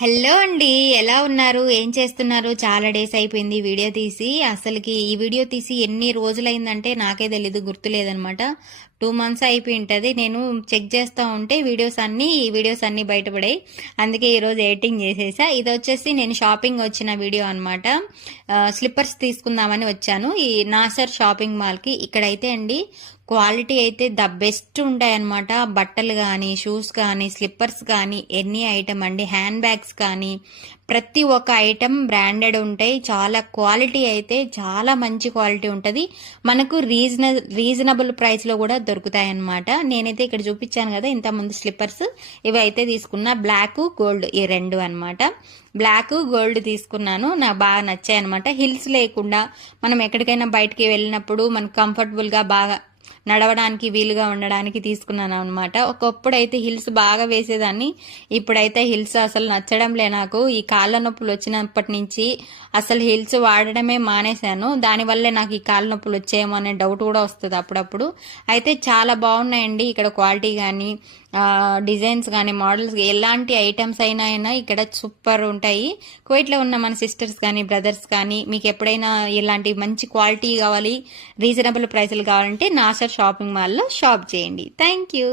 Hello అండి, ఎలా ఉన్నారు? ఏం చేస్తున్నారు? చాలా డేస్ అయిపోయింది వీడియో తీసి. అసలుకి ఈ వీడియో తీసి ఎన్ని రోజులైందంటే నాకే తెలీదు, గుర్తులేదనమాట. 2 మంత్స్ అయిపోయి ఉంటుంది. నేను చెక్ చేస్తూ ఉంటే వీడియోస్ అన్నీ బయటపడాయి. అందుకే ఈరోజు ఎడిటింగ్ చేసేసా. ఇది వచ్చేసి నేను షాపింగ్ వచ్చిన వీడియో అనమాట. స్లిప్పర్స్ తీసుకుందామని వచ్చాను ఈ నాసర్ షాపింగ్ మాల్కి. ఇక్కడైతే అండి క్వాలిటీ అయితే ద బెస్ట్ ఉంటాయన్నమాట. బట్టలు కానీ, షూస్ కానీ, స్లిప్పర్స్ కానీ, ఎనీ ఐటమ్ అండి, హ్యాండ్ బ్యాగ్స్ కానీ ప్రతి ఒక్క ఐటమ్ బ్రాండెడ్ ఉంటాయి. చాలా క్వాలిటీ అయితే చాలా మంచి క్వాలిటీ ఉంటుంది. మనకు రీజనబుల్ ప్రైస్లో కూడా దొరుకుతాయి అన్నమాట. నేనైతే ఇక్కడ చూపించాను కదా ఇంతకుముందు స్లిప్పర్స్, ఇవి అయితే తీసుకున్నా. బ్లాక్, గోల్డ్ ఈ రెండు అనమాట. బ్లాక్, గోల్డ్ తీసుకున్నాను. నాకు బాగా నచ్చాయి అనమాట. హిల్స్ లేకుండా మనం ఎక్కడికైనా బయటికి వెళ్ళినప్పుడు మనకు కంఫర్టబుల్గా బాగా నడవడానికి వీలుగా ఉండడానికి తీసుకున్నాను అనమాట. ఒకప్పుడు అయితే హిల్స్ బాగా వేసేదాన్ని, ఇప్పుడైతే హిల్స్ అసలు నచ్చడంలే నాకు. ఈ కాళ్ళ నొప్పులు వచ్చినప్పటి నుంచి అసలు హిల్స్ వాడడమే మానేశాను. దానివల్లే నాకు ఈ కాళ్ళ నొప్పులు వచ్చేమో అనే డౌట్ కూడా వస్తుంది అప్పుడప్పుడు. అయితే చాలా బాగున్నాయండి ఇక్కడ క్వాలిటీ కానీ, డిజైన్స్ కానీ, మోడల్స్, ఎలాంటి ఐటమ్స్ అయినా ఇక్కడ సూపర్ ఉంటాయి. కువైట్లో ఉన్న మన సిస్టర్స్ కానీ, బ్రదర్స్ కానీ మీకు ఎప్పుడైనా ఇలాంటి మంచి క్వాలిటీ కావాలి, రీజనబుల్ ప్రైస్లు కావాలంటే నాసర్ షాపింగ్ మాల్లో షాప్ చేయండి. Thank you.